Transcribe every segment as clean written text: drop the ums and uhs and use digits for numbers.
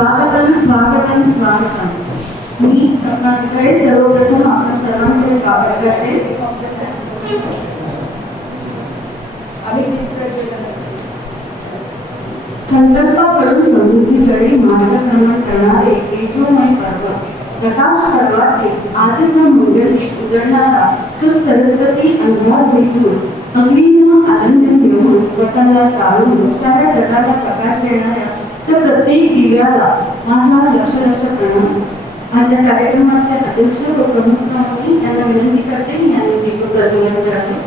स्वागतम स्वागतम स्वागतम। मी सपनाकडे सर्वप्रथम आपल्या सर्वांचे स्वागत करते। संकल्पाकडून समृद्धीकडे मार्गक्रमण करणारे तेजोमय पर्व प्रकाश पर्वाचे आजचा मंगल उजळणारा तो सरस्वती अंधार विसरून अग्नीनं आनंद घेऊन स्वतःला ताळून साऱ्या जगाला प्रकाश देणाऱ्या तर प्रत्येक दिव्याला माझा लक्ष प्रणाम। आजच्या कार्यक्रमाचे अध्यक्ष व प्रमुख पाहुणे यांना विनंती करते की यांनी दीप प्रज्वलन करावे।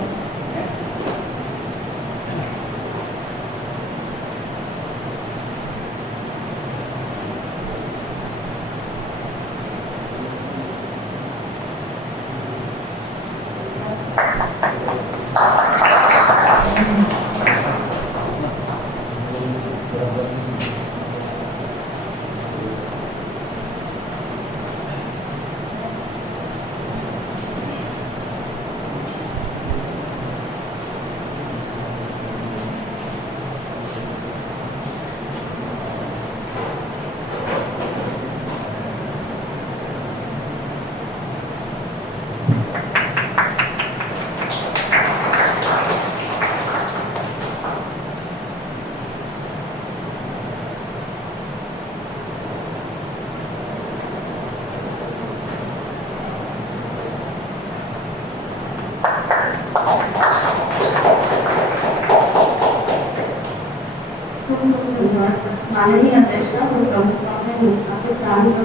माननीय अध्यक्ष व प्रमुख पाहुणे आपले स्थानिक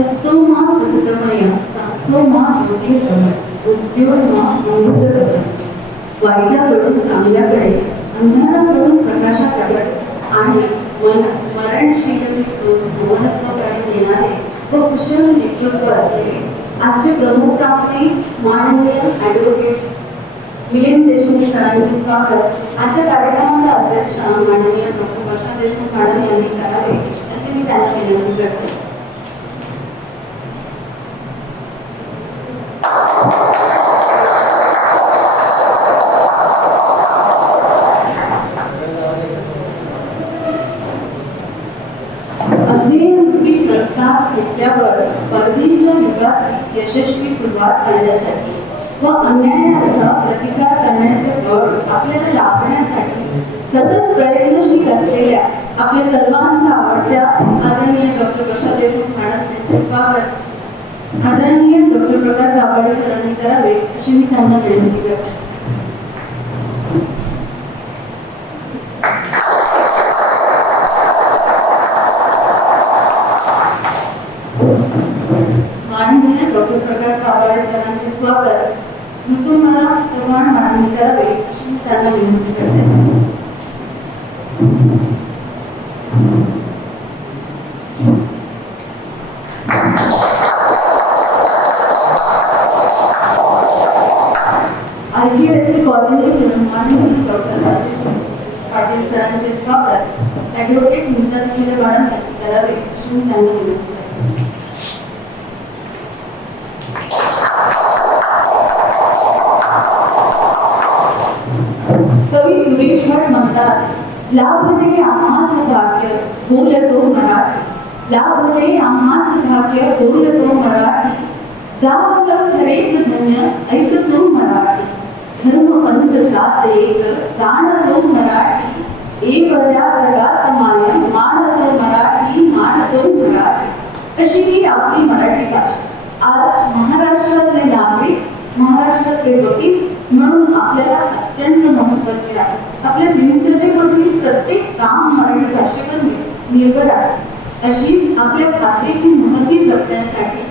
अस्तो मा सततमय तापसो मा ज्योतिर्गमय उद्योग मा अमृतगमय। वाईटाकडून चांगल्याकडे अंधाराकडून प्रकाशाकडे आणि मरणशीलतेतून भुवनत्वाकडे नेणारे व कुशल नेतृत्व असलेले आजचे प्रमुख पाहुणे माननीय ॲडव्होकेट मिलिंद देशमुख सरांचे स्वागत। आजच्या कार्यक्रमाचा अध्यक्ष माननीय डॉक्टर वर्षा देशमुख मॅडम यांनी करावे असे मी त्यांना विनंती करते। अध्ययनरूपी संस्कार घेतल्यावर स्पर्धेच्या युगात यशस्वी सुरुवात करण्यासाठी व अन्यायाचा प्रतिकार करण्याचे बळ आपल्याला लाभण्यासाठी सतत प्रयत्नशील असलेल्या आपल्या सर्वांच्या आवडत्या आदरणीय डॉक्टर वर्षा देशमुख मॅडम यांचे स्वागत आदरणीय डॉक्टर प्रकाश दाभाडे सरांनी करावे अशी मी त्यांना विनंती करते। माननीय डॉक्टर प्रकाश दाभाडे सरांचे स्वागत ऋतुमाला चव्हाण मॅडमनी करावे अशी मी त्यांना विनंती करते। IQSC कॉर्डिनेटर माननीय डॉक्टर राजेश पाटील सरांचे स्वागत ॲडव्होकेट नीता निखिले मॅडम यांनी करावे अशी मी त्यांना विनंती करते। कवी सुरेश भट म्हणतात लाभले आम्हास भाग्य बोलतो मराठी, लाभले आम्हास भाग्य बोलतो मराठी, जावलं खरेच धन्य ऐकतो मराठी, धर्म पंथ जात एक जाणतो मराठी, एकल्या जगात माय मानतो मराठी, मानतो मराठी। अशी ही आपली मराठी भाषा आज महाराष्ट्रातले नागरिक महाराष्ट्रातले वकील म्हणून आपल्याला अत्यंत महत्त्वाची आहे। आपल्या दिनचर्येमधील प्रत्येक काम मराठी भाषेवर निर्भर आहे। अशीच आपल्या भाषेची महती जपण्यासाठी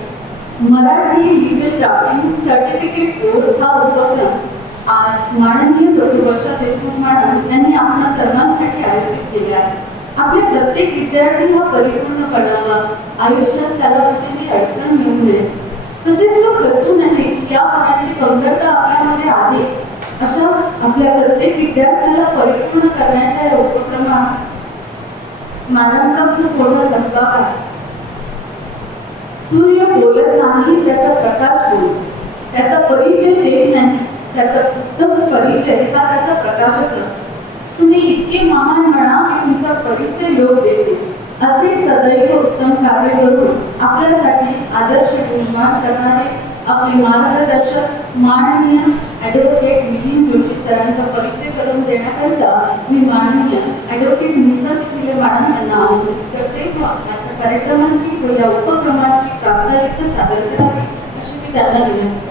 Marathi legal drafting certificate course हा उपक्रम आज माननीय डॉक्टर वर्षा देशमुख मॅडम यांनी आपल्या सर्वांसाठी आयोजित केले आहे। आपल्या प्रत्येक विद्यार्थी हा परिपूर्ण बनावा, आयुष्यात त्याला कुठेही अडचण येऊ नये, तसेच तो खचू नये या गुणांची कमतरता आपल्यामध्ये आहे, अशा आपल्या प्रत्येक विद्यार्थ्याला परिपूर्ण करण्याच्या या उपक्रमात मानवाचा खूप मोठा सहभाग आहे. सूर्य बोलत नाही, त्याचा प्रकाश बोलतो, त्याचा परिचय देत नाही, त्याचा उत्तम परिचय हा त्याचा प्रकाशच असतो. तुम्ही इतके महान म्हणा की तुमचा परिचय योग देते, असे सदैव उत्तम कार्य करून आपल्यासाठी आदर्श निर्माण करणारे आपले मार्गदर्शक माननीय ॲडव्होकेट मिलिंद जोशी सरांचा परिचय करून देण्याकरिता मी माननीय ॲडव्होकेट नीता तिथिले मॅडम यांना आमंत्रित करते व माझ्या कार्यक्रमाची व या उपक्रमाची प्रास्ताविक सादर करावी अशी मी त्यांना विनंती करते.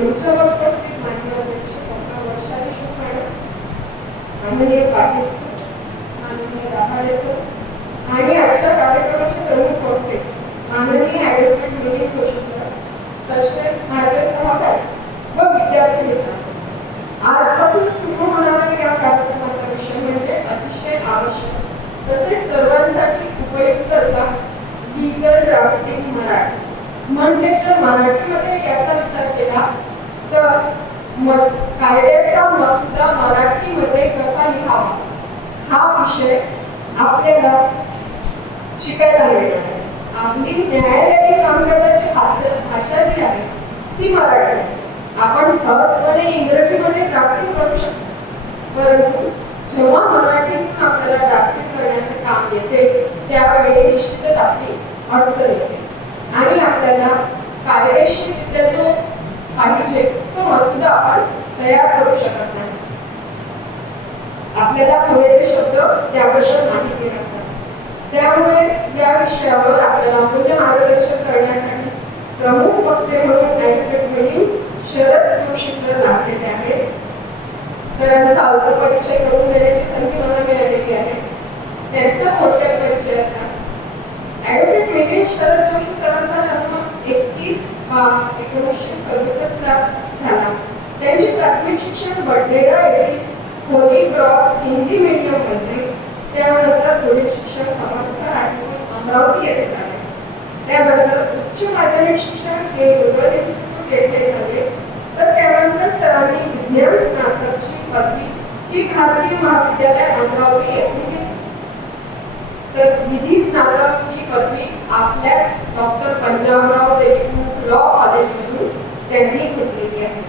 मंचावर उपस्थित मान्यवर अध्यक्ष डॉक्टर वर्षा देशमुख मॅडम, माननीय पाटील सर, माननीय राहाळे सर आणि आजच्या कार्यक्रमाचे प्रमुख वक्ते माननीय ॲडव्होकेट मिलिंद जोशी सर, तसेच माझे सहकारी व विद्यार्थी मित्रांनो, आजपासून सुरू होणाऱ्या या कार्यक्रमाचा विषय म्हणजे अतिशय आवश्यक तसेच सर्वांसाठी उपयुक्त असा लीगल ड्राफ्टिंग मराठी. म्हणजे जर मराठीमध्ये याचा विचार केला तर कायद्याचा मसुदा मराठीमध्ये कसा लिहावा हा विषय आपल्याला शिकायला मिळणार आहे. आपली न्यायालयीन कामकाजाची भाषा जी आहे ती मराठी आहे. आपण सहजपणे इंग्रजीमध्ये ड्राफ्टिंग करू शकतो, परंतु जेव्हा मराठीतून आपल्याला ड्राफ्टिंग करण्याचे काम येते त्यावेळी निश्चितच आपली अडचण येते आणि आपल्याला कायदेशीररित्या जो पाहिजे तो मसुदा आपण तयार करू शकत नाही. आपल्याला हवे ते शब्द त्याबद्दल माहिती नसतात. त्यामुळे या विषयावर आपल्याला मूल्य मार्गदर्शन करण्यासाठी प्रमुख वक्ते म्हणून ॲडव्होकेट मिलिंद शरद जोशी सर लागलेले आहेत. सरांचा अल्प परिचय करून देण्याची संधी मला मिळालेली आहे. त्यांचा थोडक्यात परिचय असा: ॲडव्होकेट मिलिंद शरद जोशी सरांचा जन्म 31/5/1967 ला झाला. त्यांचे प्राथमिक शिक्षण बडनेरा येथील होली क्रॉस हिंदी मीडियम मध्ये, त्यानंतर पुढील शिक्षण समर्थ हायस्कूल अमरावती येथे झाले. त्यानंतर उच्च माध्यमिक शिक्षण हे रुरल इन्स्टिट्यूट येथे झाले. तर त्यानंतर सरांनी विज्ञान स्नातकची पदवी ही भारतीय महाविद्यालय अमरावती येथून घेतली. तर विधी स्नातक ही पदवी आपल्या डॉक्टर पंजाबराव देशमुख लॉ कॉलेजमधून त्यांनी घेतलेली आहे.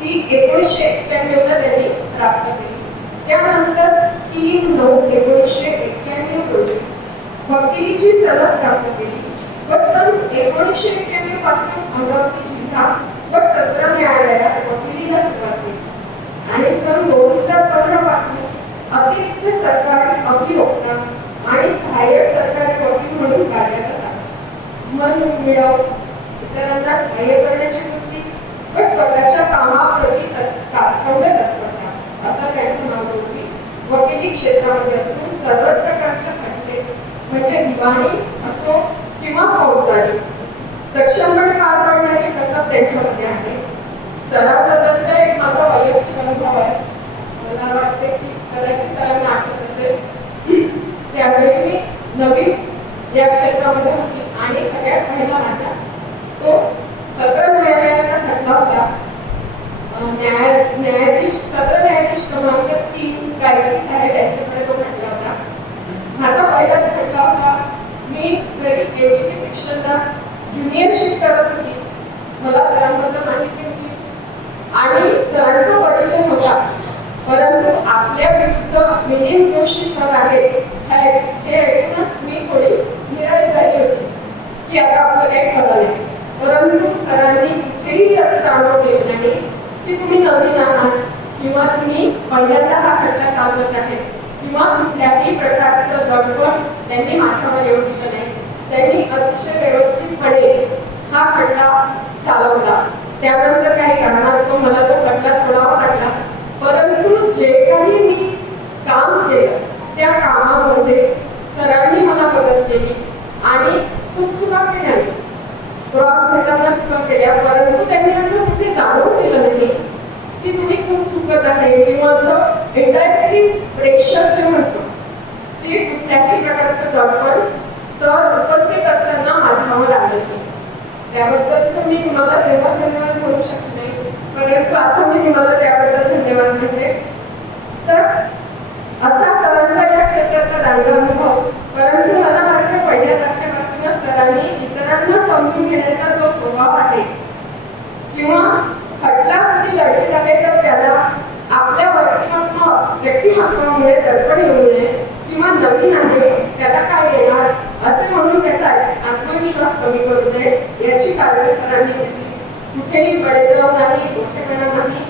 ती 1991 ला त्यांनी प्राप्त केली. त्यानंतर 3/9/1991 रोजी वकिलीची सनद प्राप्त केली व सन 1991 पासून अमरावती जिल्हा व सत्र न्यायालयात वकिलीला सुरुवात केली आणि सन 2015 पासून अतिरिक्त सरकारी अभियोक्ता आणि सहाय्यक सरकारी वकील म्हणून कार्यरत आहे. मन मिळव, इतरांना सहाय्य करण्याची वृत्ती व स्वतःच्या कामाप्रती कर्तव्य तत्परता असा त्यांचं नाव होती. वकिली क्षेत्रामध्ये असून सर्वच प्रकारच्या खटले म्हणजे दिवाणी असो किंवा फौजदारी सक्षमपणे पार पाडण्याची कसब त्यांच्यामध्ये आहे. सरांबद्दलचा एक माझा वैयक्तिक अनुभव आहे. मला वाटते की कदाचित सरांना आठवत असेल की त्यावेळी मी नवीन या क्षेत्रामध्ये होती आणि सगळ्यात पहिला माझा तो सत्र न्यायालयाचा खटला होता. सत्र न्यायाधीश क्रमांक 3 गायत्री साहेब यांच्याकडे तो खटला होता. माझा पहिलाच खटला होता. मी जरी एजीटी शिक्षणला ज्युनियरशिप करत होती, मला सरांबद्दल माहिती होती आणि सरांचा परिचय होता, परंतु आपल्या विरुद्ध मिलिंद जोशी सर आहेत हे ऐकूनच मी थोडी निराश झाली होती की आता आपलं काही खरं नाही. परंतु सरांनी कुठेही असं जाणव केलं नाही की तुम्ही नवीन आहात किंवा तुम्ही पहिल्यांदा हा खटला चालवत आहे किंवा कुठल्याही प्रकारचं गडबड त्यांनी माझ्यावर येऊ दिलं नाही. त्यांनी अतिशय व्यवस्थितपणे हा खटला चालवला. त्यानंतर काही कारणास्तव मला तो खटला सोडावा लागला, परंतु जे काही मी काम केलं त्या कामामध्ये सरांनी मला मदत केली आणि खूप चुका केल्या. केल्या, परंतु त्यांनी असं कुठे जाणवून दिलं नाही की तुम्ही खूप चुकत आहे, किंवा असं इंडायरेक्टली प्रेशर जे म्हणतो ते कुठल्याही प्रकारचं दडपण सर उपस्थित असताना माझ्यावर आले नाही. त्याबद्दल मी तुम्हाला तेव्हा धन्यवाद म्हणू शकत नाही, परंतु आता मी तुम्हाला त्याबद्दल धन्यवाद म्हणते. तर असा सरांचा या क्षेत्रातला रांगा अनुभव, परंतु मला वाटतं पहिल्या तारखेपासूनच सरांनी इतरांना समजून घेण्याचा जो स्वभाव आहे, किंवा खटला कुठे लढत आहे तर त्याला आपल्या व्यक्तिमत्वामुळे दडपण येऊ नये, किंवा नवीन आहे त्याला काय येणार असे म्हणून त्याचा आत्मविश्वास कमी करू नये याची काळजी सरांनी घेतली. कुठेही बळेजाव नाही, मोठेपणा नाही.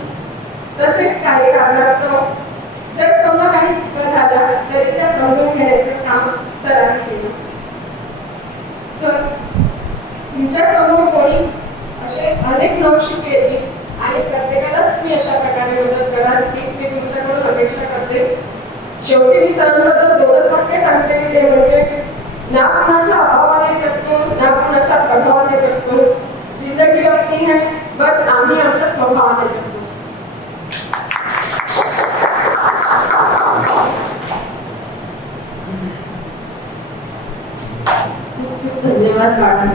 तसेच काही कारणास्तव जर समजा काही चुका झाल्या तरी त्या समजून घेण्याचे काम सरांनी केलं. सर, तुमच्या समोर कोणी असे अनेक नवशिके येतील आणि प्रत्येकालाच तुम्ही अशा प्रकारे मदत कराल हीच मी तुमच्याकडून अपेक्षा करते. शेवटी मी सरांबद्दल दोनच वाक्य सांगते, ते म्हणजे ना कुणाच्या अभावाने जगतो, ना कुणाच्या प्रभावाने जगतो. जिंदगी अपनी है, बस आम्ही आमच्या स्वभावाने जगतो. खूप खूप धन्यवाद मॅडम.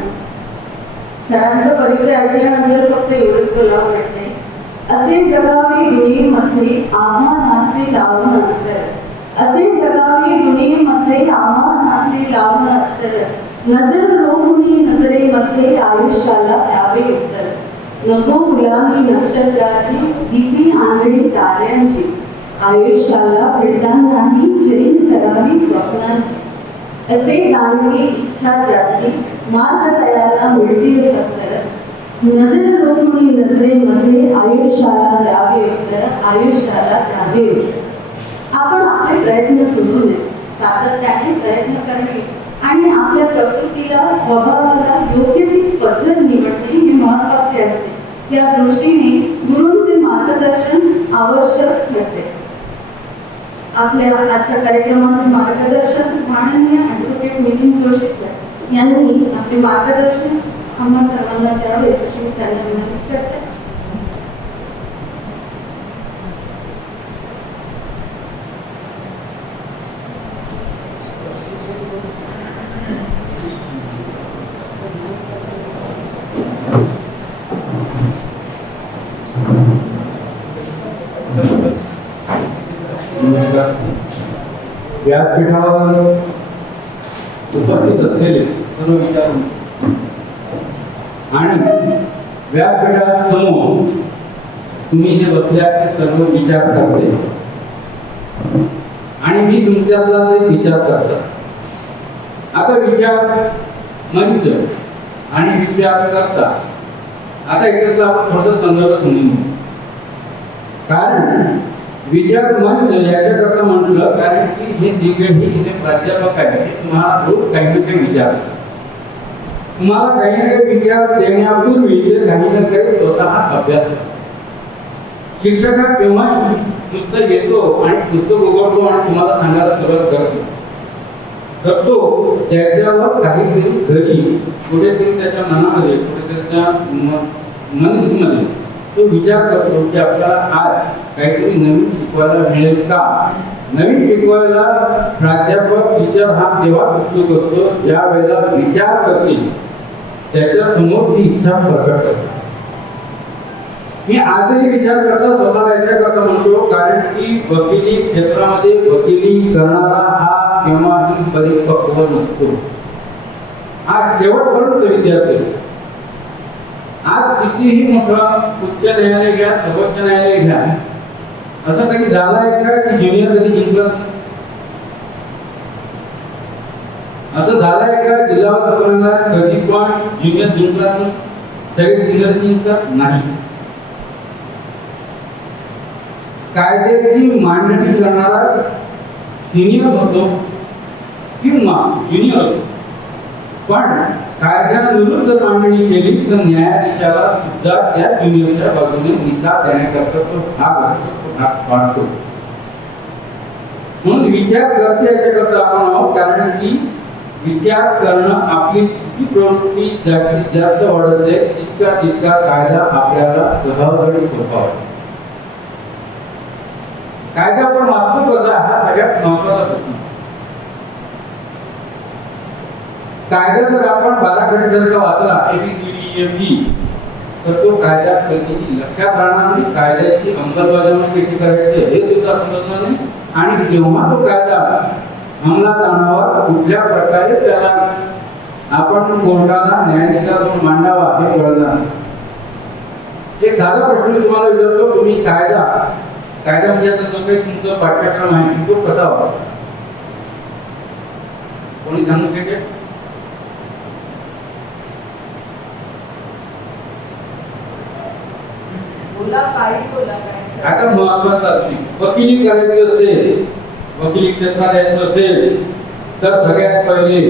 सरांचा परिचय ऐकल्यानंतर फक्त एवढंच बोलावं वाटतंय. असे जगावे दुनियेमध्ये आव्हानाचे लावून अंतर, असे जगावे दुनियेमध्ये आव्हानाचे लावून अंतर. नजर रोखुनी नजरेमध्ये आयुष्याला द्यावे उत्तर. नको गुलामी नक्षत्राची, भीती आंधळी ताऱ्यांची. आयुष्याला भिडतानाही चैन करावी स्वप्नांची. असे जाणवे इच्छा ज्याची, मार्ग तयाला मिळतील सत्तर. नजर रोखुनी नजरेमध्ये आयुष्याला द्यावे उत्तर, आयुष्याला द्यावे उत्तर. आपण आपले प्रयत्न सोडू नये, सातत्याने प्रयत्न करणे आणि आपल्या प्रकृतीला, स्वभावाला योग्य ती पद्धत निवडणे हे महत्त्वाचे असते. या दृष्टीने गुरूंचे मार्गदर्शन आवश्यक ठरते. आपल्या आजच्या कार्यक्रमाचे मार्गदर्शन माननीय ॲडव्होकेट मिलिंद जोशी सर यांनी आपले मार्गदर्शन आम्हा सर्वांना द्यावे अशी मी त्यांना विनंती करते. नमस्कार. व्यासपीठावर उपस्थित असलेले सर्व विचार आणि व्यासपीठासमोर तुम्ही जे बसल्या ते सर्व विचार करते आणि मी तुमच्यातला जे विचार करतो. आता विचार मंच आणि विचार करता, आता याच्यातला आपण थोडंसं संदर्भ समजून घेऊ. कारण विचार मंच याच्याकरता म्हटलं कारण की हे तिघेही इथे प्राध्यापक आहेत, ते तुम्हाला रोज काही ना काही विचारतात. तुम्हाला काही ना काही विचार देण्यापूर्वी ते काही ना काही स्वतः अभ्यास करतात. शिक्षक हा केव्हा नुसतं येतो आणि पुस्तक उघडतो आणि तुम्हाला सांगायला सुरुवात करतो, तर तो त्याच्यावर काहीतरी घरी कुठेतरी त्याच्या मनामध्ये, कुठेतरी त्याच्या मनस्थितीमध्ये तो विचार करतो की आपल्याला आज काहीतरी नवीन शिकवायला मिळेल का. नवीन शिकवायला प्राध्यापक टीचर हा तेव्हा पुस्तक असतो ज्या वेळेला विचार करते त्याच्या समोर ती इच्छा प्रकट करते. मी आजही विचार करता स्वतःला याच्याकरता म्हणतो कारण की वकिली क्षेत्रामध्ये वकिली करणारा हा केव्हाही परिपक्व नसतो. हा शेवटपर्यंत विद्यार्थी. आज कितीही मोठं उच्च न्यायालय घ्या, सर्वोच्च न्यायालय घ्या, असं कधी झालं आहे का की ज्युनियर कधी जिंकलं? असं झालं आहे का जिल्हा कधी पण ज्युनियर जिंकला नाही, सगळे सिनियर जिंकतात नाही. कायद्याची मांडणी करणारा सिनियर असो किंवा ज्युनियर असो, पण कायद्यानुरूप जर मांडणी केली तर न्यायाधीशाला सुद्धा त्या ज्युनियरच्या बाजूने निकाल देण्याकरता तो भाग पाडतो. म्हणून विचार करते याच्याकरता आपण आहोत कारण की विचार करणं आपली ही प्रवृत्ती जास्तीत जास्त वाढते तितका कायदा आपल्याला सहज सोपा वाटतो. कायदा पण वाचतो कसा हा सगळ्यात महत्वाचा प्रश्न. कायदा जर आपण 12 खडी जर का वाचला ABCD तर तो कायदा कधीही लक्षात राहणार नाही, कायद्याची अंमलबजावणी कशी करायची हे सुद्धा समजणार नाही, आणि जेव्हा तो कायदा अंमलात आणावा कुठल्या प्रकारे त्याला आपण कोर्टाला न्यायाधीशासमोर मांडावा हे कळणार नाही. एक साधा प्रश्न तुम्हाला विचारतो, तुम्ही कायदा म्हणजे आता जो काही तुमचा पाठ्यक्रम आहे तो कसा व्हावा, कोणी सांगू शकेल? बोला काही बोला काय. आता महत्वाचं असली वकिली करायची असेल, वकिली क्षेत्रात यायचं असेल तर सगळ्यात पहिले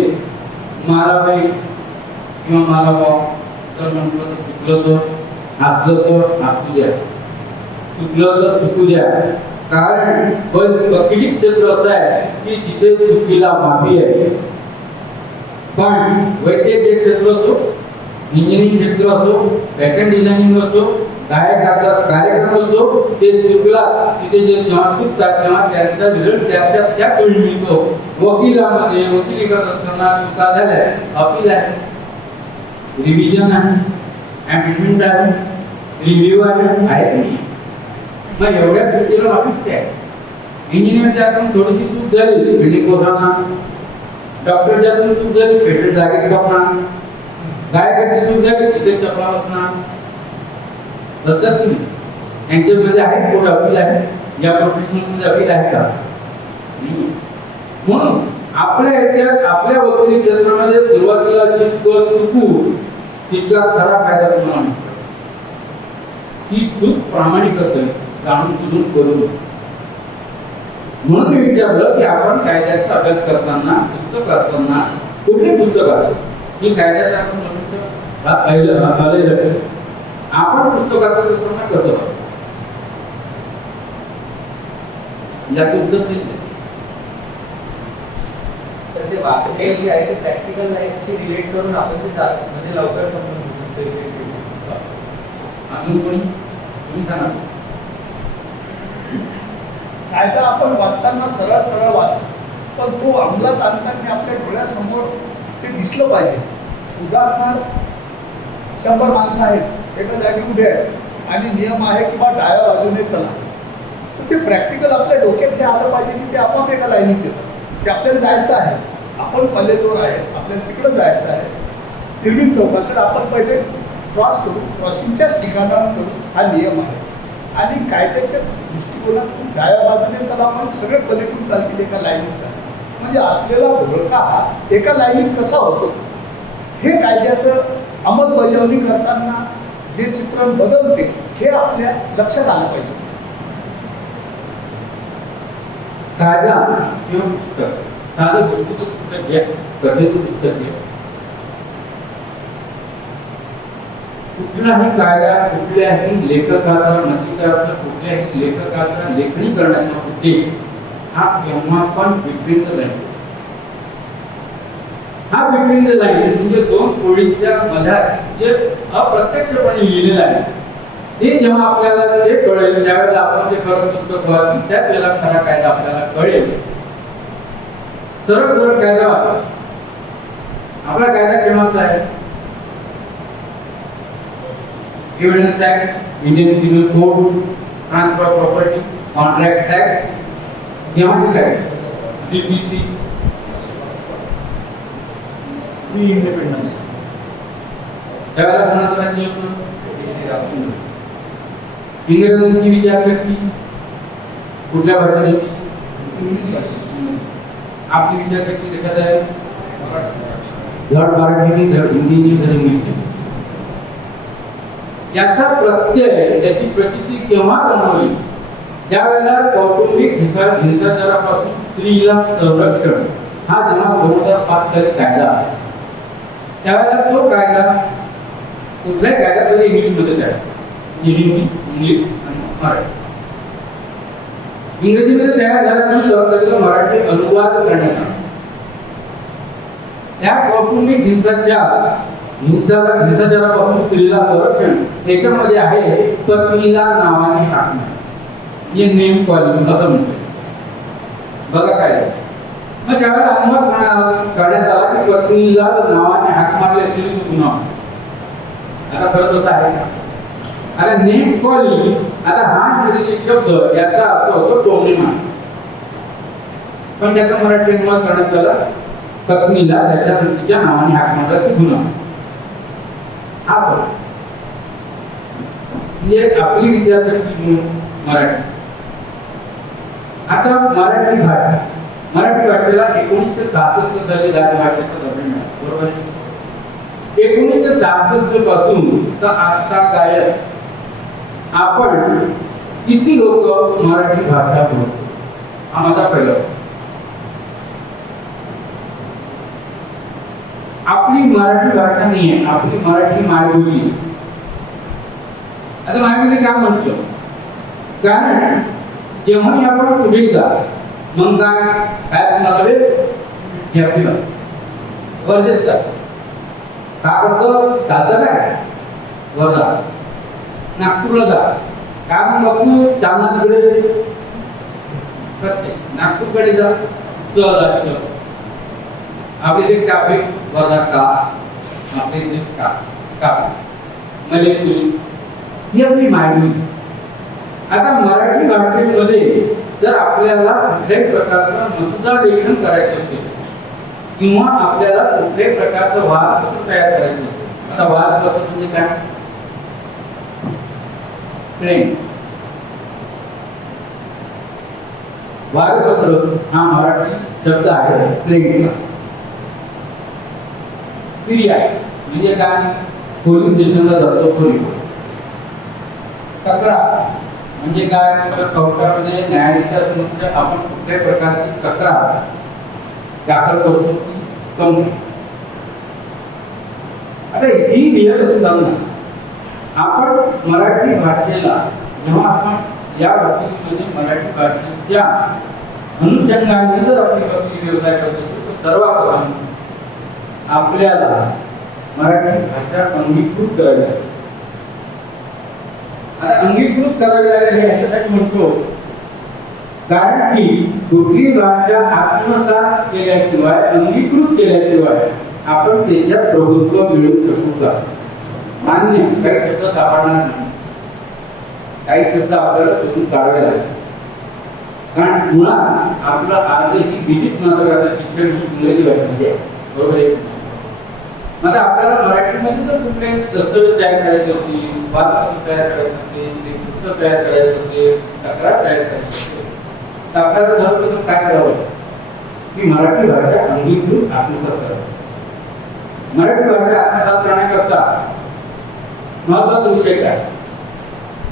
माराबाई किंवा माराभाव तर म्हटलं तर चुकलं तर हसलं तर हसू द्या, चुकलं तर चुकू द्या. कारण वकिली क्षेत्र असं आहे की जिथे चुकीला माफी आहे. पण वैद्यकीय क्षेत्र असो, इंजिनिअरिंग क्षेत्र असो, फॅशन डिझायनिंग असो, कार्यक्रम असो, ते चुकला तिथे जे जेव्हा चुकतात तेव्हा त्यांचा रिझल्ट त्या वेळी मिळतो. वकिलामध्ये वकिली करत असताना चुका झाल्या, अपील आहे, रिव्हिजन आहे, अमेंडमेंट आहे, रिव्ह्यू आहे की मग एवढ्या चुकीला माफी आहे. इंजिनिअरच्या हातून थोडीशी चूक झाली मेडिकोसाना, डॉक्टरच्या हातून चूक झाली पेशंट जागेत बसणार, गायकाची चूक झाली तिथे चपला बसणार. तसंच तुम्ही यांच्यामध्ये आहे कोण अपील आहे, या प्रोफेशनमध्ये अपील आहे का? म्हणून आपल्या वकिली क्षेत्रामध्ये सुरुवातीला जितकं चुकू तितका खरा कायदा तुम्हाला मिळतो. ही चूक प्रामाणिक असेल, जाणून बुजून करू. म्हणून मी विचारलं की आपण कायद्याचा अभ्यास करताना, पुस्तक वाचताना कुठले पुस्तक वाचतो की कायद्याचा आपण पुस्तकाचं असताना कसं वाचतो याची उत्तर दिली. सर ते वाचलेले जे आहे ते प्रॅक्टिकल लाईफशी रिलेट करून आपण ते म्हणजे लवकर समजून घेऊ शकतो. अजून कोणी तुम्ही सांगा. कायदा आपण वाचताना सरळ सरळ वाचतो, पण तो अंमलात आणताना आपल्या डोळ्यासमोर ते दिसलं पाहिजे. उदाहरणार्थ 100 माणसं आहेत, एका जागी उभे आहेत आणि नियम आहे की बा डाव्या बाजूने चला, तर ते प्रॅक्टिकल आपल्या डोक्यात हे आलं पाहिजे की ते आपोआप एका लाईनीत येतं की आपल्याला जायचं आहे, आपण कॉलेजवर आहे, आपल्याला तिकडं जायचं आहे, इरविन चौकाकडे आपण पहिले क्रॉस करू, क्रॉसिंगच्याच ठिकाणावर करू, हा नियम आहे. आणि कायद्याच्या दृष्टिकोनातून डाव्या बाजूने चला म्हणजे सगळे पलीकडून चालतील एका लाईनीचा, म्हणजे असलेला घोळका हा एका लाईनीत कसा होतो हे कायद्याचं अंमलबजावणी करताना जे चित्रण बदलते हे आपल्या लक्षात आलं पाहिजे. कायदा किंवा पुस्तक, साधं गोष्टीचं पुस्तक घ्या, कथेचं पुस्तक घ्या. कुठलाही कायदा कुठल्याही लेखकाचा नक्कीकरता कुठल्याही लेखकाचा लेखणी करण्याचा उद्देश हा केव्हा पण विपरीत राहील. हा विपरीत राहील म्हणजे दोन ओळींच्या मध्यात जे अप्रत्यक्षपणे लिहिलेलं आहे ते जेव्हा आपल्याला ते कळेल त्यावेळेला आपण ते खरं पुस्तक वाचू, त्याच वेळेला खरा कायदा आपल्याला कळेल. सरळ सरळ कायदा वाचा. आपला कायदा केव्हाचा आहे? Evidence act, Indian civil code, transfer property, contract act, केव्हाचे काय? CPC, independence. त्यावेळेला कोणाचं राज्य होतं? इंग्रजांची विचारशक्ती कुठल्या भाषेत होती? आपली विचारशक्ती कशात आहे? धड मराठी, धड हिंदी, धड इंग्लिश. याचा प्रत्यय, त्याची प्रचिती केव्हा जाणवली? ज्यावेळेला कौटुंबिक हिंसाचारापासून स्त्रीला संरक्षण हा जेव्हा 2005 साली कायदा, त्यावेळेला तो कायदा कुठल्याही कायद्यामध्ये इंग्लिशमध्ये आहे, हिंदी, इंग्लिश आणि मराठी. इंग्रजीमध्ये तयार झाल्यानंतर त्याचा मराठी अनुवाद करण्यात आला. या कौटुंबिक हिंसाचारापासून स्त्रीला संरक्षण याच्यामध्ये आहे पत्नीला नावाने हाक मारणे, हे नेम कॉलिंग असं म्हणतो. बघा काय मग त्यावेळेला अनुमत करण्यात आला की पत्नीला नावाने हाक मारले तरी तो गुन्हा. आता खरं तसं आहे का? आता नेम कॉलिंग, आता हा इंग्रजी शब्द याचा अर्थ होतो टोमणे मारणे, पण त्याचा मराठी अनुवाद करण्यात आला पत्नीला त्याच्या तिच्या नावाने हाक मारला की गुन्हा. हा म्हणजे आपली विद्यार्थी मराठी. आता मराठी भाषेला 1966 साली राजभाषेचा दर्जा मिळाला, बरोबर आहे? 1966 पासून तर आजतागायत आपण किती लोक मराठी भाषा बोलतो? हा माझा पहिला. आपली मराठी भाषा नाही आहे, आपली मराठी मायबोली. आता मायबोली काय म्हणतो? कारण जेव्हा आपण पुढे जा मग काय म्हणावे हे आपली वर्धेत जा का करतो चालतं काय वर्धा नागपूरला जा काय मग बापू जाणार तिकडे प्रत्येक नागपूरकडे जा सहज आपले ते कापे वर्धा का आपले ते का मलेकुली ही आपली मायबोली. आता मराठी भाषेमध्ये जर आपल्याला कुठल्याही प्रकारचं मसुदा लेखन करायचं असेल किंवा आपल्याला कुठल्याही प्रकारचं वादपत्र तयार करायचं असेल, आता वादपत्र म्हणजे काय? क्लेम. वादपत्र हा मराठी शब्द आहे क्लेम. फिर्याद म्हणजे काय? पोलीस स्टेशनला जातो खोली. तक्रार म्हणजे काय? कोर्टामध्ये न्यायाधीशासमोर आपण कुठल्याही प्रकारची तक्रार दाखल करतो ती कंप्लेंट. आता ही लिहित असताना आपण मराठी भाषेला जेव्हा आपण या वक्तव्यामध्ये मराठी भाषेच्या अनुषंगाने जर आपली वकील व्यवसाय करतो तर सर्वप्रथम आपल्याला मराठी भाषा अंगीकृत करावी लागते. आता अंगीकृत करावी लागेल हे याच्यासाठी म्हणतो कारण की कुठली भाषा आत्मसात केल्याशिवाय अंगीकृत केल्याशिवाय आपण त्याच्यात प्रभुत्व मिळवू शकू का? मान्य काही शब्द सापडणार नाही, काही शब्द आपल्याला शोधून काढावे लागेल. कारण मुळात आपलं आजही विधित नाटकाचं शिक्षण इंग्रजी भाषेमध्ये, बरोबर आहे? आता आपल्याला मराठीमध्ये जर कुठले दस्तऐवज तयार करायचे असतील, वादपत्र तयार करायचं असेल, लेखपत्र तयार करायचं असेल, तक्रार तयार करायची असेल तर आपल्याला सर्वप्रथम काय करावं की मराठी भाषा अंगीकृत आत्मसात करावी. मराठी भाषा आत्मसात करण्याकरता महत्वाचा विषय काय?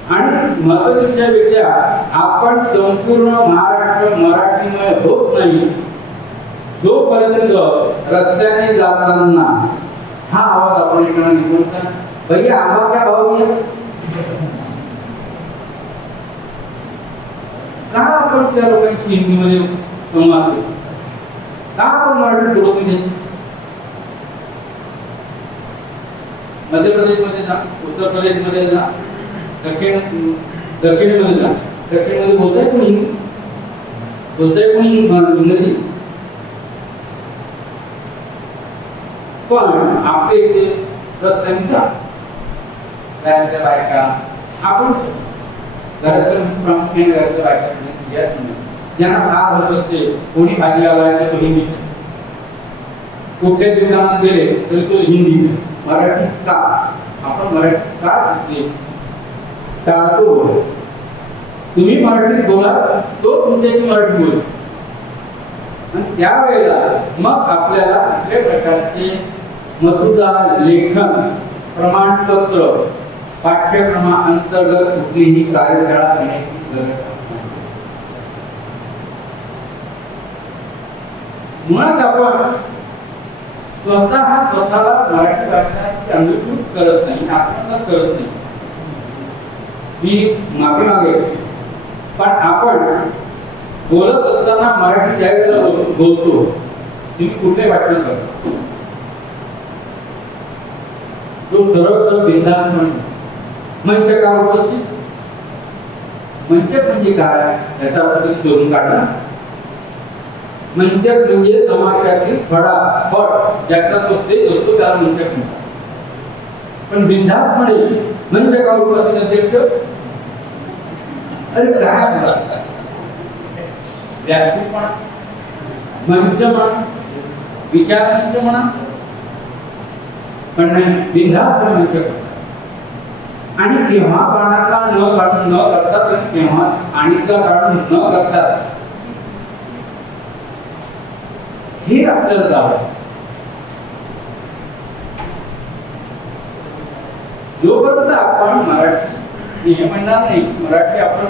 आणि महत्वाच्या विषयापेक्षा आपण संपूर्ण महाराष्ट्र मराठीमय होत नाही जोपर्यंत रस्त्याने जाताना हा आवाज आपण एकाला निघूनचा भैया आवाज काय भाव दिया का आपण त्या लोकांशी हिंदीमध्ये संवाद करतो, का आपण मराठी बोलत नाही? मध्य प्रदेशमध्ये जा, उत्तर प्रदेशमध्ये जा, दक्षिणेमध्ये जा, दक्षिणमध्ये बोलताय कोणी हिंदी, बोलताय कोणी इंग्रजी. पण आपल्या इथे रस्त्यांच्या बायका आपण घरातल्या प्रामुख्याने घरातल्या बायका ज्यांना फार होत असते कोणी भाजी आला तर तो हिंदी, कुठल्याही दुकानात गेले तरी तो हिंदी. मराठी का आपण मराठी का टाळतो? तुम्ही मराठीत बोला, तो तुमच्याशी मराठी बोल. आणि त्यावेळेला मग आपल्याला कुठल्या प्रकारचे मसुदा लेखन प्रमाणपत्र पाठ्यक्रमाअंतर्गत कुठलीही कार्यशाळा घेण्याची गरज नाही. मुळात आपण स्वतःला मराठी भाषा अंगीकृत करत नाही, आत्मसात करत नाही. मी माफी मागेल पण आपण बोलत असताना मराठी ज्यावेळेला बोलतो तुम्ही कुठले वाटण करता तो सरळ बिंदास मंच का उपस्थित मंच म्हणजे काय याचा अर्थ शोधून काढला. मंच म्हणजे तमाशातील फडा फड ज्याचा तो स्टेज असतो त्याला मंच म्हणतात. पण बिंदासपणे मंच का उपस्थित अध्यक्ष अरे काय व्यासपीठपणा मंच म्हणा विचार मंच म्हणा पण नाही बिंदासपणे मंच करतात. आणि केव्हा बाणाचा न करतात आणि केव्हा आणीचा काढून न करतात हे आपल्याला जावं. जोपर्यंत आपण मराठी हे म्हणणार नाही मराठी आपण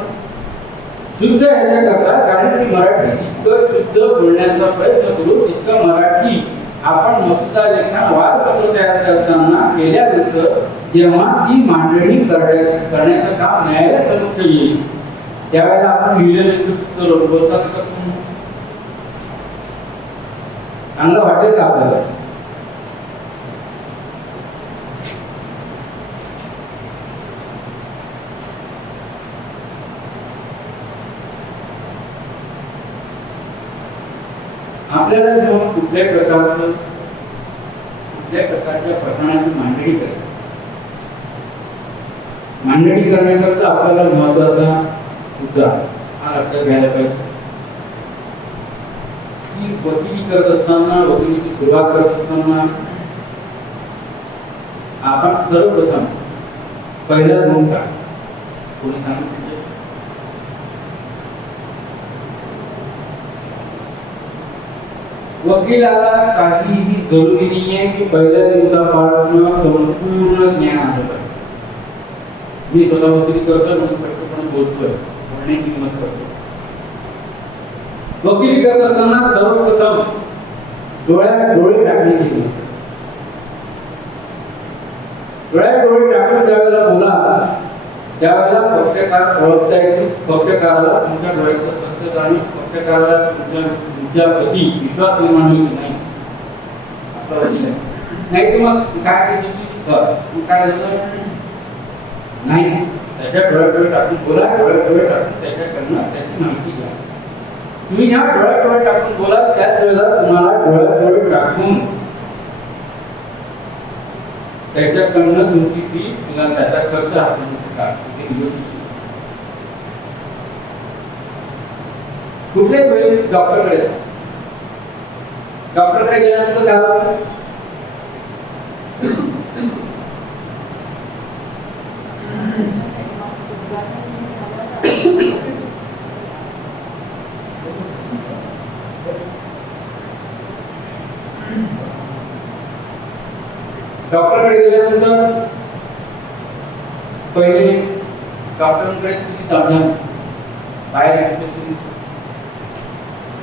शुद्ध ह्याच्या करता कारण की मराठी जितकं शुद्ध बोलण्याचा प्रयत्न करू तितकं मराठी आपण मसुदा लेखन वादपत्र तयार करताना केल्यानंतर जेव्हा ती मांडणी करण्याचं काम न्यायालयासमक्ष येईल त्यावेळेला आपण लिहिलेलं बोलतात चांगलं वाटेल का आपल्याला. आपल्याला जेव्हा कुठल्याही प्रकारच्या प्रकरणाची मांडणी करण्याकरता आपल्याला महत्वाचा मुद्दा हा लक्षात घ्यायला पाहिजे की वकिली करत असताना वकिलीची सुरुवात करत असताना आपण सर्वप्रथम पहिल्या दोन का कोणी सांगू शकतो वकिलाला काहीही जरुरी नाहीये की पहिल्या दिवसापासून संपूर्ण ज्ञान आलं पाहिजे. मी स्वतः वकिली करतो म्हणून स्पष्टपणे बोलतोय बोलण्याची हिंमत करतो. वकिली करत असताना सर्वप्रथम डोळ्यात डोळे टाकण्याची हिंमत. डोळ्यात डोळे टाकून ज्यावेळेला बोला त्यावेळेला पक्षकार ओळखता येतो. पक्षकाराला तुमच्या डोळ्याचं सत्य जाणून पक्षकाराला तुमच्या प्रती विश्वास निर्माण होईल नाही नाही तर मग काय काय नाही त्याच्या डोळ्यात टाकून बोला डोळ्यात टाकून त्याच्याकडनं त्याची माहिती घ्या. तुम्ही ज्या डोळ्यात टाकून बोला त्याच वेळेला तुम्हाला डोळ्यात टाकून त्याच्याकडनं तुमची फी किंवा त्याचा खर्च हाताळू शकता. कुठल्याच वेळी डॉक्टरकडे गेल्यानंतर काय होतं डॉक्टरकडे गेल्यानंतर पहिले डॉक्टरांकडे किती सावधान बाहेर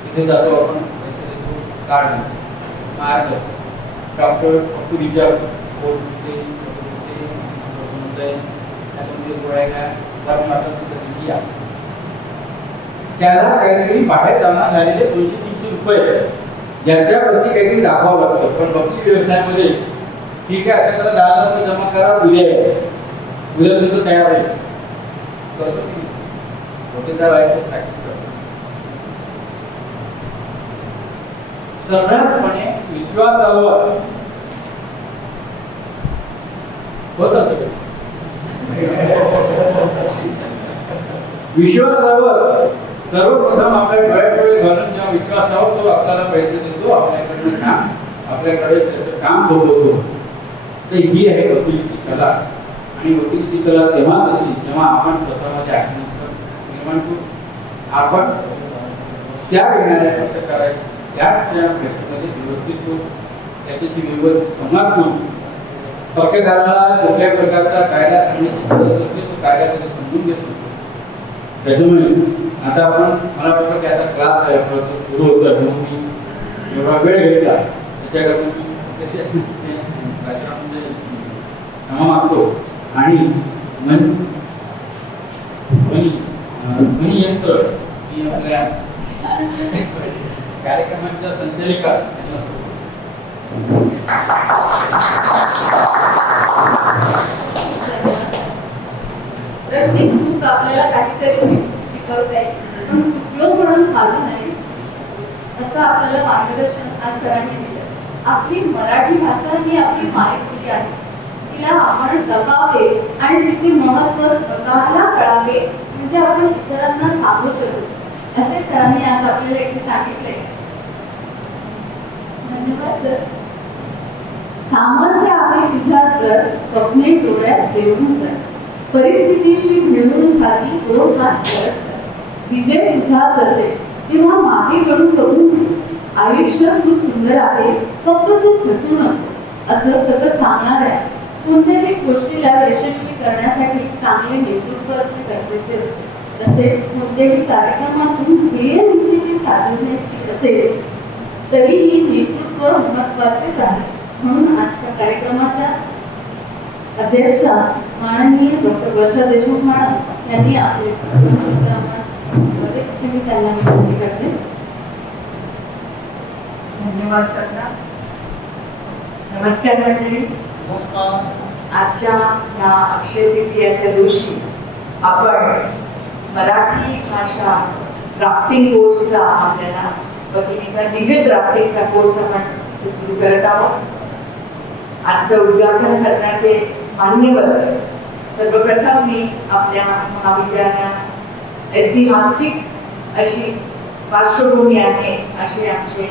तिथे जातो आपण पैसे देतो कार्ड मार्ग डॉक्टर फक्त विचारतो त्याला काहीतरी बाहेर जाणार झालेले 200-300 रुपये ज्याच्यावरती काहीतरी दाखवावं लागतं. पण वकील व्यवसायामध्ये ठीक आहे असं करा 10,000 रुपये जमा करा उद्या तुमचं तयार आहे करतो की वकीलचा व्हायचं प्रॅक्टिस करतो. सर्रासपणे विश्वासावर होत असं विश्वासावर सर्वप्रथम आपल्या डोळ्यात डोळे घालून जेव्हा विश्वासावर तो आपल्याला पैसे देतो आपल्याकडनं काम आपल्याकडे त्याचं काम सोडवतो. तर ही आहे वकिलीची कला. आणि वकिलीची कला तेव्हा होती जेव्हा आपण स्वतःमध्ये आत्मविश्वास निर्माण करू. आपण त्या येणाऱ्या पक्षकाराची त्या केसमध्ये व्यवस्थित करू त्याच्याशी व्यवस्थित संवाद करू. पक्षकाराला कुठल्याही प्रकारचा कायदा सांगण्याची गरज असते तो कायदा त्याला समजून घेतो. त्याच्यामुळे आता आपण मला वाटतं की आता क्लास आहे सुरू होतं म्हणून मी एवढा वेळ घेतला त्याच्याकरता क्षमा मागतो. आणि ध्वनी यंत्र ही आपल्या कार्यक्रमाच्या संचालिका प्रत्येक चूक आपल्याला काहीतरी शिकवते, पण चुकलो म्हणून हारू नये असं आपल्याला मार्गदर्शन आज सरांनी दिलं. आपली मराठी भाषा ही आपली मायबोली आहे, तिला आपण जपावे आणि तिचे महत्त्व स्वतःला कळावे, म्हणजे आपण इतरांना सांगू शकू असे सरांनी आज आपल्याला इथे सांगितले. धन्यवाद सर. सामर्थ्य आहे तुझ्यात जर स्वप्ने डोळ्यात घेऊन जर, परिस्थितीशी मिळून छाती गोड हात करत जर, विजय तुझाच असेल तेव्हा मागे वळून बघून आयुष्य खूप सुंदर आहे, फक्त तू खचू नको असं सतत सांगणार आहे. कोणत्याही गोष्टीला यशस्वी करण्यासाठी चांगले नेतृत्व असणे गरजेचे असते. तसेच कोणत्याही कार्यक्रमातून ध्येय निश्चिती साधण्याची असेल तरीही नेतृत्व महत्वाचेच आहे. म्हणून आजच्या कार्यक्रमाच्या अध्यक्षा माननीय डॉक्टर वर्षा देशमुख मॅडम यांनी आपले मी त्यांना विनंती करते. धन्यवाद सगळ्यांना. नमस्कार मंडळी. आजच्या या अक्षय तृतीयाच्या दिवशी आपण मराठी भाषा ड्राफ्टिंग कोर्सचा आपल्याला वकिलीचा लिगल ड्राफ्टिंगचा कोर्स आपण सुरू करत आहोत. आजचं उद्घाटन सत्राचे मान्यवर, सर्वप्रथम मी आपल्या महाविद्यालयात ऐतिहासिक अशी पार्श्वभूमी आहे असे आमचे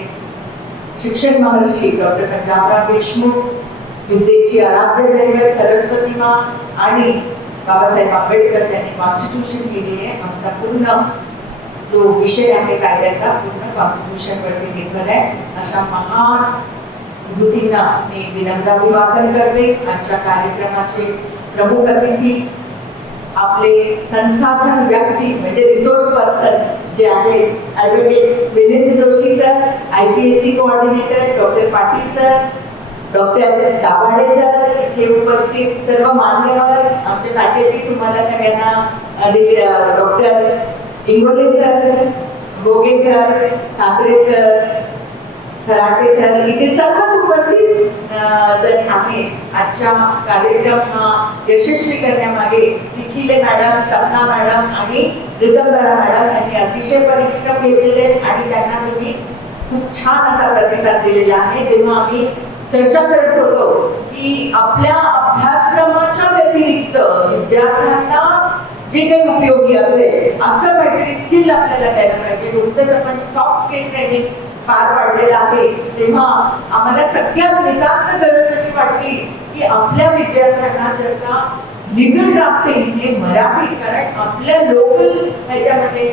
शिक्षण महर्षी डॉक्टर पंजाबराव देशमुख, विद्येची आराध्य दैवत सरस्वती माँ आणि बाबासाहेब आंबेडकर यांनी कॉन्स्टिट्यूशन लिहिली आहे. आमचा पूर्ण जो विषय आहे कायद्याचा पूर्ण कॉन्स्टिट्यूशन वरती निर्भर आहे. अशा महान विभूतींना मी विनम्राभिवादन करते. आजच्या कार्यक्रमाचे प्रमुख अतिथी आपले संसाधन व्यक्ती म्हणजे रिसोर्स पर्सन जे आहेत advocate Vineet Joshi sir, IPSC coordinator doctor Patil sir, doctor Dabhade sir, इथे उपस्थित सर्व मान्यवर, आमचे फॅकल्टी तुम्हाला सगळ्यांना doctor Ingole sir, Boge sir, Thackeray sir, Kharate sir, इथे सर्वच उपस्थित जण आहे. आजच्या कार्यक्रम हा यशस्वी करण्यामागे निखिले मॅडम, सपना मॅडम आणि रितंबरा मॅडम यांनी अतिशय परिश्रम घेतलेले आणि त्यांना तुम्ही खूप छान असा प्रतिसाद दिलेला आहे. जेव्हा आम्ही चर्चा करत होतो की आपल्या अभ्यासक्रमाच्या व्यतिरिक्त विद्यार्थ्यांना जे काही उपयोगी असेल असं काहीतरी स्किल आपल्याला द्यायला पाहिजे. नुकतंच आपण सॉफ्ट स्किल ट्रेनिंग पार पाडलेला आहे, तेव्हा आम्हाला सगळ्यात नितांत गरज अशी वाटली की आपल्या विद्यार्थ्यांना जर का लिगल ड्राफ्टिंग हे मराठी, कारण आपल्या लोकल ह्याच्यामध्ये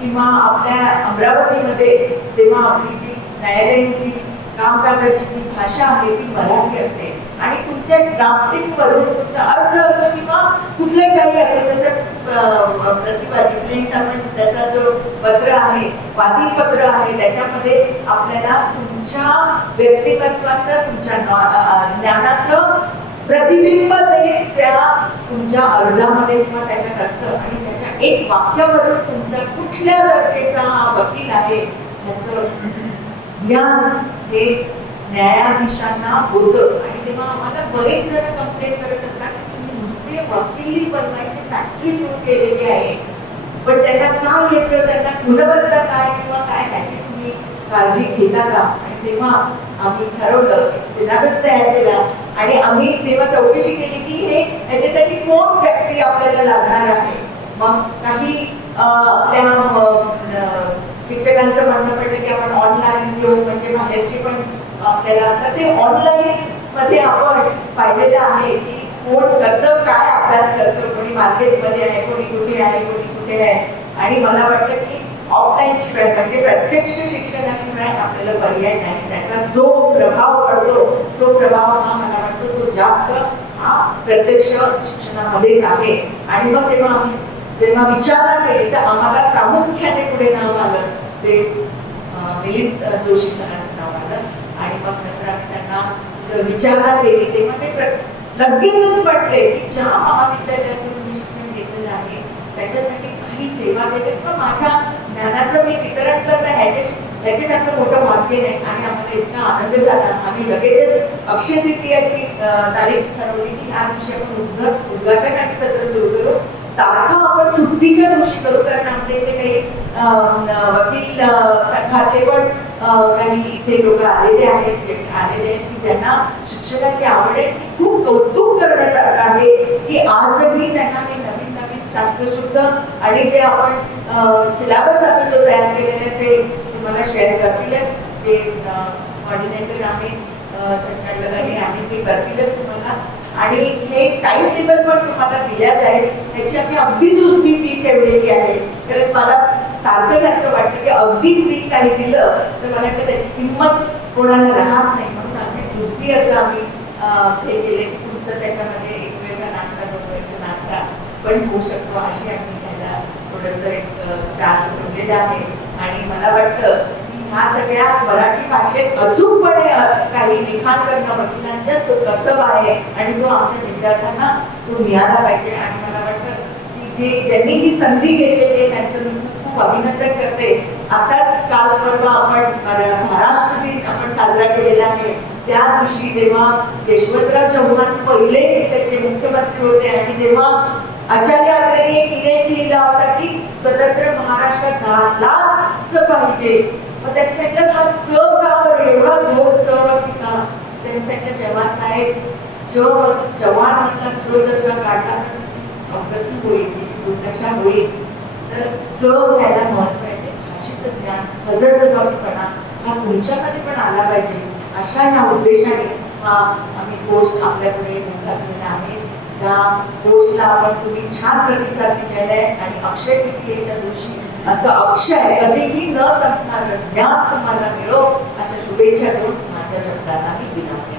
किंवा आपल्या अमरावतीमध्ये जेव्हा आपली जी न्यायालयीन कामकाजाची जी भाषा आहे ती मराठी असते आणि तुमच्या ड्राफ्टिंग वरून तुमचा अर्थ असो किंवा कुठले काही असो, जसं प्रतिवादी आपण त्याचा जो पत्र आहे, वादीपत्र आहे, त्याच्यामध्ये आपल्याला तुमच्या व्यक्तिमत्वाचं, तुमच्या ज्ञानाचं प्रतिबिंब ते त्या तुमच्या अर्जामध्ये किंवा त्याच्यात असतं आणि त्याच्या एक वाक्यावरून तुमचा कुठल्या दर्जेचा वकील आहे ह्याचं ज्ञान हे न्यायाधीशांना होतं. आणि तेव्हा आम्हाला बरेच जण कंप्लेंट करत असतात की तुम्ही नुसते वकिली बनवायची फॅक्टरी सुरू केलेली आहे, पण त्यांना काय येतं, त्यांना गुणवत्ता काय किंवा काय ह्याची तुम्ही काळजी घेता का? आणि तेव्हा आम्ही ठरवलं, एक सिलेबस तयार केला आणि आम्ही तेव्हा चौकशी केली की हे ह्याच्यासाठी कोण व्यक्ती आपल्याला लागणार आहे. मग काही आपल्या शिक्षकांचं म्हणणं पडलं की आपण ऑनलाईन घेऊ, म्हणजे बाहेरची पण आपल्याला, तर ते ऑनलाईन मध्ये आपण पाहिलेलं आहे की कोण कसं काय अभ्यास करतो, कोणी मार्केटमध्ये आहे, कोणी कुठे आहे, कोणी कुठे आहे. आणि मला वाटतं की ऑफलाईन शिकाय म्हणजे प्रत्यक्ष शिक्षणाशिवाय आपल्याला पर्याय नाही. त्याचा जो प्रभाव पडतो तो प्रभाव हा मला वाटतो तो जास्त हा प्रत्यक्ष शिक्षणामध्येच आहे. आणि मग जेव्हा विचारणा केली तर आम्हाला प्रामुख्याने पुढे नाव आलं ते मिलिंद जोशी सरांचं नाव आलं. आणि मग नंतर आम्ही त्यांना विचारणा केली तेव्हा ते लगेचच म्हटले की ज्या महाविद्यालयातून मी शिक्षण घेतलेलं आहे त्याच्यासाठी काही सेवा देते किंवा माझ्या ज्ञानाचं मी वितरण करणं ह्याच्यासारखं मोठं भाग्य नाही. आणि आम्हाला इतका आनंद झाला. आम्ही लगेचच अक्षय तृतीयाची तारीख ठरवली की ह्या दिवशी आपण उद्घाटन आणि सत्र सुरू करू. सुट्टीच्या दिवशी करू, कारण आमच्या इथे काही वकील संघाचे पण काही इथे लोक आलेले आहेत की ज्यांना शिक्षणाची आवड आहे, ती खूप कौतुक करण्यासारखं आहे की आजही त्यांना ते नवीन नवीन शास्त्रशुद्ध आणि ते आपण सिलेबस आता जो तयार केलेला आहे ते तुम्हाला शेअर करतीलच, जे कॉर्डिनेटर आहे संचालक आहे ते करतीलच तुम्हाला, आणि हे टाइम टेबल पण तुम्हाला दिल्या जाईल. त्याची आम्ही अगदीच उसबी फी ठेवलेली आहे, कारण मला सारखं वाटतं की अगदी फी काही दिलं तर मला वाटतं त्याची किंमत कोणाला राहत नाही, म्हणून आम्ही उसबी असं आम्ही हे केले की तुमचं त्याच्यामध्ये एक वेळचा नाश्ता 2 वेळचा नाश्ता पण होऊ शकतो, अशी आम्ही त्याला थोडंसं एक चार्ज ठेवलेला आहे. आणि मला वाटतं की ह्या सगळ्या मराठी भाषेत अचूकपणे काही लिखाण करणं वकिलांचं तो कसब आहे आणि तो आमच्या विद्यार्थ्यांना तो मिळाला पाहिजे. आणि मला वाटतं की ज्यांनी ही संधी घेतलेली आहे त्यांचं मी खूप अभिनंदन करते. आताच काल परवा आपण महाराष्ट्र दिन आपण साजरा केलेला आहे, त्या दिवशी जेव्हा यशवंतराव चव्हाण पहिले त्याचे मुख्यमंत्री होते आणि जेव्हा आचार्य अत्रेंनी एक लेख लिहिला होता की स्वतंत्र महाराष्ट्र झालाच पाहिजे, मग त्यांचा हा च का एवढा जोर च वरती का, त्यांचा चव्हाण साहेब चव्हाण म्हटलं च जर का काढला तर अवगती होईल, कशा होईल, तर च घ्यायला महत्व आहे. भाषेचं ज्ञान, हजरजबाबीपणा हा तुमच्यामध्ये पण आला पाहिजे, अशा ह्या उद्देशाने आम्ही कोर्स आपल्यापुढे घातलेला आहे. त्या कोर्सला आपण तुम्ही छान प्रतिसाद दिलेला आहे आणि अक्षय तृतीयेच्या दिवशी असं अक्षय कधीही न संपणार ज्ञान तुम्हाला मिळो अशा शुभेच्छा देऊन माझ्या शब्दांना मी विनंती करते.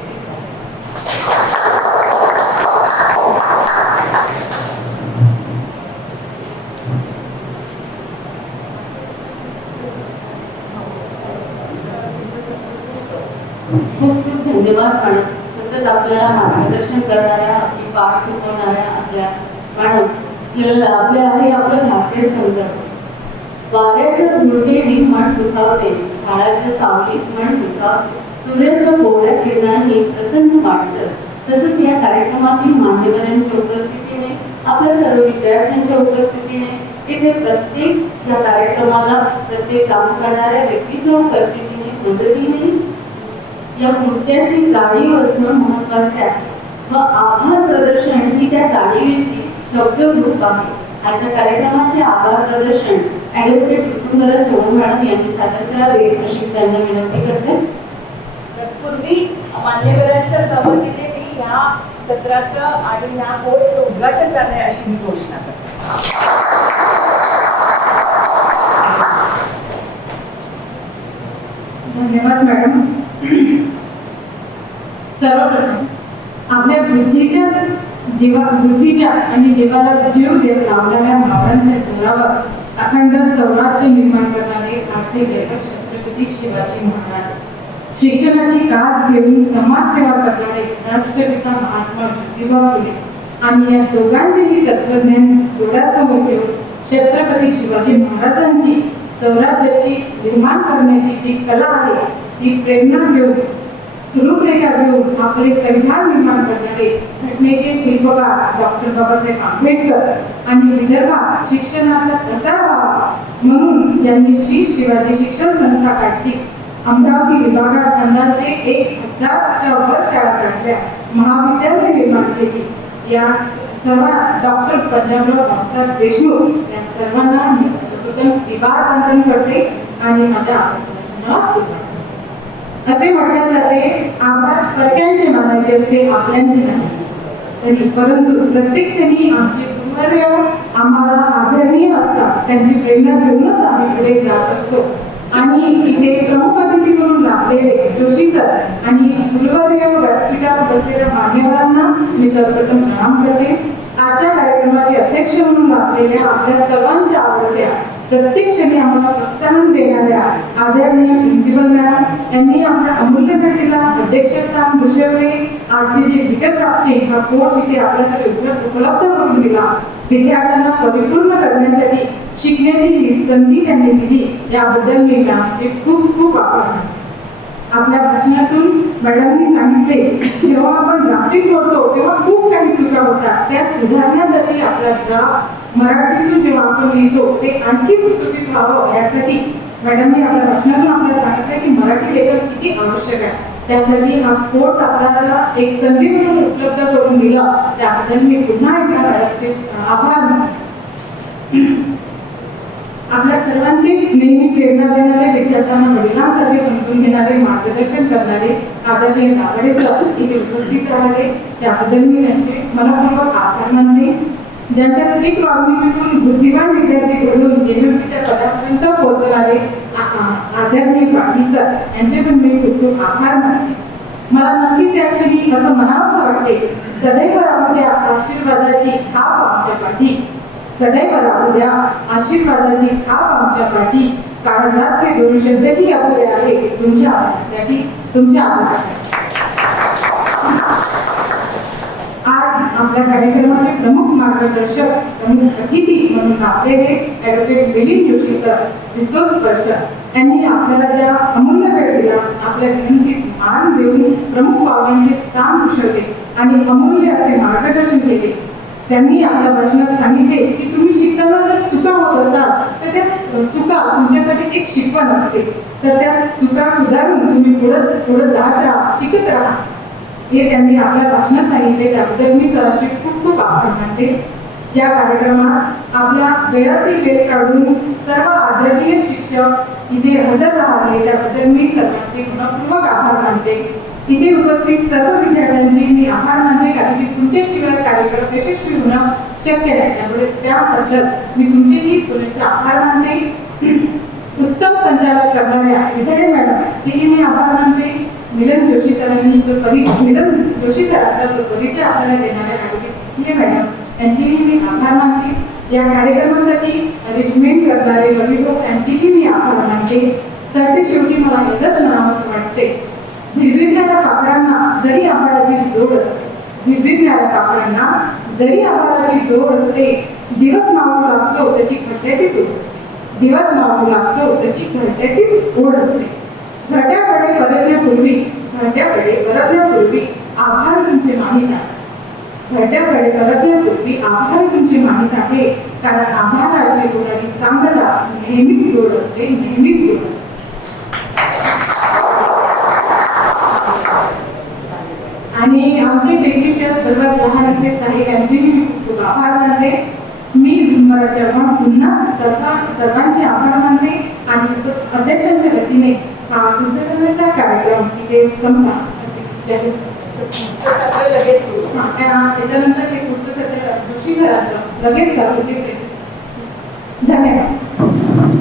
खूप खूप धन्यवाद मॅडम. सतत आपल्याला मार्गदर्शन करणाऱ्या, आपली पाठ शिकवणाऱ्या आपल्या मॅडम, आपल्या आहे आपलं भारतीय संदर्भ. वाऱ्याच्या झुळकेने मन सुखावते, झाडाच्या सावलीत मन विसावते, सूर्याच्या कोवळ्या किरणांनी प्रसन्न वाटतं. तसंच या कार्यक्रमातील मान्यवरांच्या उपस्थितीने, आपल्या सर्व विद्यार्थ्यांच्या उपस्थितीने, इथे प्रत्येक या कार्यक्रमाला प्रत्येक काम करणाऱ्या व्यक्तीच्या उपस्थितीने, मदतीने या कृत्याची जाणीव असणं महत्वाचे आहे व आभार प्रदर्शन ही त्या जाणीवेची शब्दरूप आहे. आजच्या कार्यक्रमाचे आभार प्रदर्शन ॲडव्होकेट ऋतुंबरा चव्हाण मॅडम यांनी सादर करावे अशी त्यांना विनंती करते. तत्पूर्वी मान्यवरांच्या सहमतीने मी या सत्राचं आणि या कोर्सचं उद्घाटन करणे अशी मी घोषणा करते. धन्यवाद मॅडम. सर्वप्रथम आपल्या बुद्धीच्या आणि जीवाला जीव देव लावणाऱ्या भावांच्या जोरावर अखंड स्वराज्य निर्माण करणारे भारतीय दैवत छत्रपती शिवाजी महाराज, शिक्षणाची कास घेऊन समाजसेवा करणारे राष्ट्रपिता महात्मा ज्योतिबा फुले आणि या दोघांचेही तत्वज्ञान डोळ्यासमोर ठेवून छत्रपती शिवाजी महाराजांची स्वराज्याची निर्माण करण्याची जी कला आहे ती प्रेरणा घेऊन, रूपरेखा घेऊन आपले संविधान निर्माण करणारे घटनेचे शिल्पकार डॉक्टर बाबासाहेब आंबेडकर आणि विदर्भात शिक्षणाचा प्रसार व्हावा म्हणून ज्यांनी श्री शिवाजी शिक्षण संस्था काढली, अमरावती विभागात अंदाजे 1000च्या वर शाळा काढल्या, महाविद्यालय निर्माण केली, या सर्व डॉक्टर पंजाबराव बाबासाहेब देशमुख या सर्वांना मी सर्वप्रथम इबादवंदन करते आणि माझ्या आभार सुद्धा. असे म्हटले जाते आभार परक्यांचे मानायचे असते, आपल्यांचे नाही. तरी परंतु प्रत्येक क्षणी आमचे गुरुवर्य आम्हाला आदरणीय असतात, त्यांची प्रेरणा घेऊनच आम्ही पुढे जात असतो. आणि इथे प्रमुख अतिथी म्हणून लाभलेले जोशी सर आणि गुरुवर्य व्यासपीठावर बसलेल्या मान्यवरांना मी सर्वप्रथम प्रणाम करते. आजच्या कार्यक्रमाचे अध्यक्ष म्हणून लाभलेल्या आपल्या सर्वांच्या आवडत्या, प्रत्येक क्षणी आम्हाला प्रोत्साहन देणाऱ्या आदरणीय प्रिन्सिपल मॅम यांनी आपल्या अमूल्य भेटीला अध्यक्षस्थान भूषवले. आजचे जे विकट प्राप्ती हा कोर्स इथे आपल्यासाठी उपलब्ध करून दिला, विद्यार्थ्यांना परिपूर्ण करण्यासाठी शिकण्याची ही संधी त्यांनी दिली, याबद्दल मी मॅमचे खूप खूप आभार मानते. आपल्या भाषणातून मॅडमनी सांगितले, जेव्हा आपण ड्राफ्टिंग करतो तेव्हा खूप काही चुका होतात, त्या सुधारण्यासाठी आपल्याला मराठीतून जेव्हा आपण लिहितो ते आणखी सुटसुटीत व्हावं यासाठी मॅडमनी आपल्या भाषणातून आपल्याला सांगितलं की मराठी लेखन किती आवश्यक आहे. त्यासाठी हा कोर्स आपल्याला एक संधी म्हणून उपलब्ध करून दिला, त्याबद्दल मी पुन्हा एकदा मॅडमचे आभार मानते. आपल्या सर्वांचीच नेहमी प्रेरणा देणारे, विद्यार्थ्यांना वडिलांसारखे समजून घेणारे, मार्गदर्शन करणारे आदरणीय दाभाडे सर इथे उपस्थित राहिले, त्याबद्दल मी त्यांचे मनपूर्वक आभार मानते. ज्यांच्या स्ट्रिक्ट वागणुकीतून बुद्धिमान विद्यार्थी घडून युनिव्हर्सिटीच्या पदापर्यंत पोहोचणारे आदरणीय पाटील सर यांचे पण मी खूप खूप आभार मानते. मला नक्कीच या क्षणी असं म्हणावंसं वाटते, सदैव राहू द्या आशीर्वादाची थाप आमच्या पाठी, सदैव राहू द्या आशीर्वादाची थाप आमच्या पाठी, काळजात ते दोन शब्दही अपुरे आहे तुमच्या आभारासाठी, तुमच्या आभारासाठी. आज आपल्या कार्यक्रमाचे प्रमुख मार्गदर्शक, प्रमुख अतिथी म्हणून आपलेले advocate Milind Joshi sir, resource person यांनी आपल्याला ज्या अमूल्य वेळ दिला, आपल्या विनंतीस मान देऊन प्रमुख पावलांचे स्थान कुशवले आणि अमूल्य असे मार्गदर्शन केले. त्यांनी आपल्या भाषणात सांगितले की तुम्ही शिकताना जर चुका होत असाल तर त्या चुका तुमच्यासाठी एक शिकवण असते, तर त्या चुका सुधारून तुम्ही पुढे जात राहा, शिकत राहा, हे त्यांनी आपल्या भाषणात सांगितले. त्याबद्दल मी सरांचे खूप खूप आभार मानते. या कार्यक्रमात आपल्या वेळातील वेळ काढून सर्व आदरणीय शिक्षक इथे हजर राहिले, त्याबद्दल मी सर्वांचे मनपूर्वक आभार मानते. इथे उपस्थित सर्व विद्यार्थ्यांचे मी आभार मानते, कारण की तुमच्याशिवाय कार्यक्रम यशस्वी होणं शक्य नाही, त्यामुळे त्याबद्दल मी तुमचेही पुण्याचे आभार मानते. उत्तम संचालक करणाऱ्या विद्यार्थी मॅडम चेही मी आभार मानते. मिलिंद जोशी सरांनी मिलिंद जोशी सरांचा जो परिचय आपल्याला देणाऱ्या ॲडव्होकेट मॅडम यांचेही मी आभार मानते. या कार्यक्रमासाठी अरेंजमेंट करणारे रविभाऊ यांचेही मी आभार मानते. सरते शेवटी मला एवढंच म्हणावंसं वाटते, भिरभिरणाऱ्या पाखरांना जरी आभाळाची जोड असते, भिरभिरणाऱ्या पाखरांना जरी आभाळाची जोड असते, दिवस मावळू लागतो तशी खड्ड्याचीच ओढ असते, दिवस मावळू लागतो तशी खड्ड्याचीच ओढ असते. घरट्याकडे परतण्यापूर्वी आभार तुमचे माहीत आहे, घरट्याकडे परतण्यापूर्वी आभार तुमचे माहीत आहे, कारण आभाराची होणारी सांगता नेहमीच गोड असते, नेहमीच गोड असते. आणि आमचे टेक्निशियन सर्वात लहान असले साहेब यांचे मी खूप आभार मानते. मी मला जेव्हा पुन्हा सर्वांचे आभार मानते आणि अध्यक्षांच्या वतीने हा उद्घाटनाचा कार्यक्रम इथे संपला त्याच्यानंतर हे पुढचं सत्र जोशी सरांचं लगेच चालू